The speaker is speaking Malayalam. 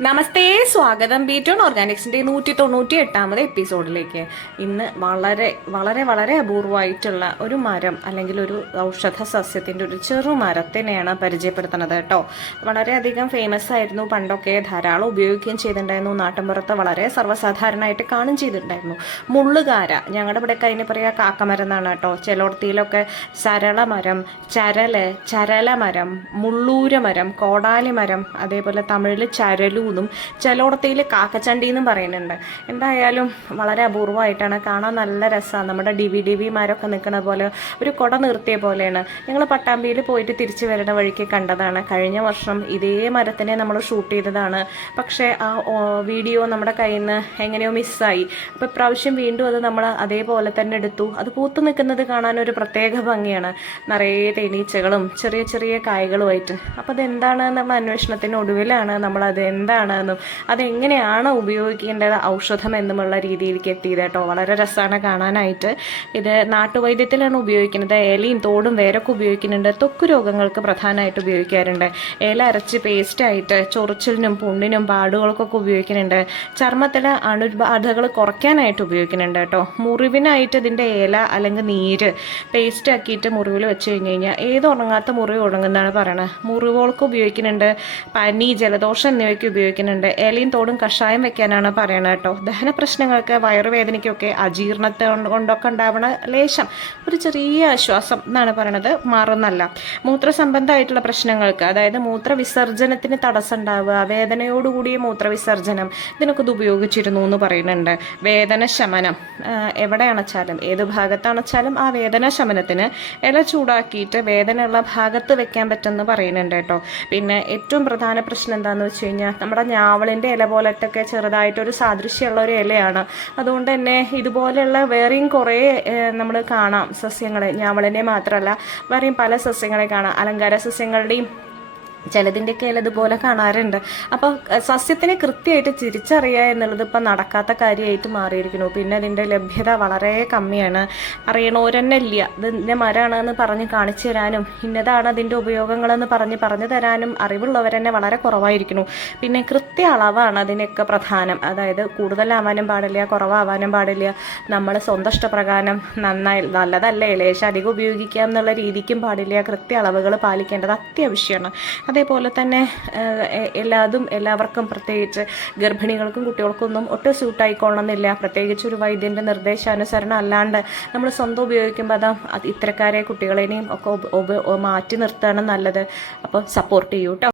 നമസ്തേ, സ്വാഗതം ബീറ്റോൺ ഓർഗാനിക്സിന്റെ 198ാമത് എപ്പിസോഡിലേക്ക്. ഇന്ന് വളരെ വളരെ വളരെ അപൂർവമായിട്ടുള്ള ഒരു മരം അല്ലെങ്കിൽ ഒരു ഔഷധ സസ്യത്തിന്റെ ഒരു ചെറു മരത്തിനെയാണ് പരിചയപ്പെടുത്തുന്നത് കേട്ടോ. വളരെയധികം ഫേമസ് ആയിരുന്നു പണ്ടൊക്കെ, ധാരാളം ഉപയോഗിക്കുകയും ചെയ്തിട്ടുണ്ടായിരുന്നു. നാട്ടിൻപുറത്ത് വളരെ സർവ്വസാധാരണമായിട്ട് കാണും ചെയ്തിട്ടുണ്ടായിരുന്നു. മുള്ളുകാര, ഞങ്ങളുടെ ഇവിടെ അതിന് പറയുക കാക്കമരം എന്നാണ് കേട്ടോ. ചിലയിടത്തിലൊക്കെ സരളമരം, ചരലമരം, മുള്ളൂരമരം, കോടാലിമരം, അതേപോലെ തമിഴിൽ ചരലു ും ചിലോടത്തയിൽ കാക്കച്ചണ്ടി എന്നും പറയുന്നുണ്ട്. എന്തായാലും വളരെ അപൂർവമായിട്ടാണ് കാണാൻ. നല്ല രസമാണ്. നമ്മുടെ ഡിവി മാരൊക്കെ നിൽക്കുന്ന പോലെ ഒരു കുട നിർത്തിയ പോലെയാണ്. ഞങ്ങൾ പട്ടാമ്പിയിൽ പോയിട്ട് തിരിച്ചു വരുന്ന വഴിക്ക് കണ്ടതാണ്. കഴിഞ്ഞ വർഷം ഇതേ മരത്തിനെ നമ്മൾ ഷൂട്ട് ചെയ്തതാണ്. പക്ഷേ ആ വീഡിയോ നമ്മുടെ കയ്യിൽ നിന്ന് എങ്ങനെയോ മിസ്സായി. അപ്പോൾ ഇപ്രാവശ്യം വീണ്ടും അത് നമ്മൾ അതേപോലെ തന്നെ എടുത്തു. അത് പൂത്തു നിൽക്കുന്നത് കാണാൻ ഒരു പ്രത്യേക ഭംഗിയാണ്. നിറയെ തേനീച്ചകളും ചെറിയ ചെറിയ കായ്കളുമായിട്ട്. അപ്പോൾ അതെന്താണ് നമ്മൾ അന്വേഷണത്തിന് ഒടുവിലാണ് നമ്മളത് എന്താണെന്നും അതെങ്ങനെയാണ് ഉപയോഗിക്കേണ്ടത് ഔഷധം എന്നുമുള്ള രീതിയിലേക്ക് എത്തിയത് കേട്ടോ. വളരെ രസമാണ് കാണാനായിട്ട്. ഇത് നാട്ടുവൈദ്യത്തിലാണ് ഉപയോഗിക്കുന്നത്. ഇലയും തോടും വേരൊക്കെ ഉപയോഗിക്കുന്നുണ്ട്. ത്വക്ക് രോഗങ്ങൾക്ക് പ്രധാനമായിട്ട് ഉപയോഗിക്കാറുണ്ട്. ഇല അരച്ച് പേസ്റ്റായിട്ട് ചൊറിച്ചിലിനും പുണ്ണിനും പാടുകൾക്കൊക്കെ ഉപയോഗിക്കുന്നുണ്ട്. ചർമ്മത്തിലെ അണുബാധകൾ കുറയ്ക്കാനായിട്ട് ഉപയോഗിക്കുന്നുണ്ട് കേട്ടോ. മുറിവിനായിട്ട് ഇതിൻ്റെ ഇല അല്ലെങ്കിൽ നീര് പേസ്റ്റ് ആക്കിയിട്ട് മുറിവിൽ വെച്ച് കഴിഞ്ഞാൽ ഏത് ഉണങ്ങാത്ത മുറിവ് ഉണങ്ങുന്നതാണ് പറയണത്. മുറിവുകൾക്ക് ഉപയോഗിക്കുന്നുണ്ട്. പനി, ജലദോഷം എന്നിവയ്ക്ക് ഉപയോഗിക്കുന്നുണ്ട്. ഇലയും തോടും കഷായം വെക്കാനാണ് പറയണത് കേട്ടോ. ദഹന പ്രശ്നങ്ങൾക്ക്, വയറുവേദനയ്ക്കൊക്കെ, അജീർണത്തെ കൊണ്ടൊക്കെ ഉണ്ടാവുന്ന ലേശം ഒരു ചെറിയ ആശ്വാസം എന്നാണ് പറയണത്. മാറുന്നല്ല. മൂത്രസംബന്ധമായിട്ടുള്ള പ്രശ്നങ്ങൾക്ക്, അതായത് മൂത്രവിസർജനത്തിന് തടസ്സം ഉണ്ടാവുക, വേദനയോടുകൂടിയ മൂത്രവിസർജനം, ഇതിനൊക്കെ ഇത് ഉപയോഗിച്ചിരുന്നു എന്ന് പറയുന്നുണ്ട്. വേദന ശമനം, എവിടെ അണച്ചാലും ഏത് ഭാഗത്തണച്ചാലും ആ വേദന ശമനത്തിന് ഇല ചൂടാക്കിയിട്ട് വേദനയുള്ള ഭാഗത്ത് വെക്കാൻ പറ്റുമെന്ന് പറയുന്നുണ്ട് കേട്ടോ. പിന്നെ ഏറ്റവും പ്രധാന പ്രശ്നം എന്താണെന്ന് വെച്ച് കഴിഞ്ഞാൽ നമ്മുടെ ഞാവളിൻ്റെ ഇല പോലത്തൊക്കെ ചെറുതായിട്ടൊരു സാദൃശ്യമുള്ള ഒരു ഇലയാണ്. അതുകൊണ്ട് തന്നെ ഇതുപോലെയുള്ള വേറെയും കുറേ നമ്മൾ കാണാം സസ്യങ്ങൾ. ഞാവളിനെ മാത്രമല്ല വേറെയും പല സസ്യങ്ങളെ കാണാം. അലങ്കാര സസ്യങ്ങളുടെയും ചിലതിൻ്റെയൊക്കെ ഇല ഇതുപോലെ കാണാറുണ്ട്. അപ്പോൾ സസ്യത്തിനെ കൃത്യമായിട്ട് തിരിച്ചറിയുക എന്നുള്ളത് ഇപ്പം നടക്കാത്ത കാര്യമായിട്ട് മാറിയിരിക്കുന്നു. പിന്നെ അതിൻ്റെ ലഭ്യത വളരെ കമ്മിയാണ്. അറിയണവരെന്നെ ഇല്ല. ഇതിൻ്റെ മരമാണെന്ന് പറഞ്ഞ് കാണിച്ചു തരാനും ഇന്നതാണ് അതിൻ്റെ ഉപയോഗങ്ങളെന്ന് പറഞ്ഞു തരാനും അറിവുള്ളവരെന്നെ വളരെ കുറവായിരിക്കുന്നു. പിന്നെ കൃത്യ അളവാണ് അതിനൊക്കെ പ്രധാനം. അതായത് കൂടുതലാവാനും പാടില്ല, കുറവാവാനും പാടില്ല. നമ്മൾ സ്വന്തം ഇഷ്ടപ്രകാരം നല്ലതല്ലേ ലേശം അധികം ഉപയോഗിക്കാം എന്നുള്ള രീതിക്കും പാടില്ല. കൃത്യ അളവുകൾ പാലിക്കേണ്ടത് അത്യാവശ്യമാണ്. അതേപോലെ തന്നെ എല്ലാവർക്കും, പ്രത്യേകിച്ച് ഗർഭിണികൾക്കും കുട്ടികൾക്കൊന്നും ഒട്ടും സ്യൂട്ടായിക്കൊള്ളണമെന്നില്ല. പ്രത്യേകിച്ച് ഒരു വൈദ്യൻ്റെ നിർദ്ദേശാനുസരണം അല്ലാണ്ട് നമ്മൾ സ്വന്തം ഉപയോഗിക്കുമ്പോൾ ഇത്തരക്കാരെ കുട്ടികളെയും ഒക്കെ മാറ്റി നിർത്തുകയാണ് നല്ലത്. അപ്പോൾ സപ്പോർട്ട് ചെയ്യൂ കേട്ടോ.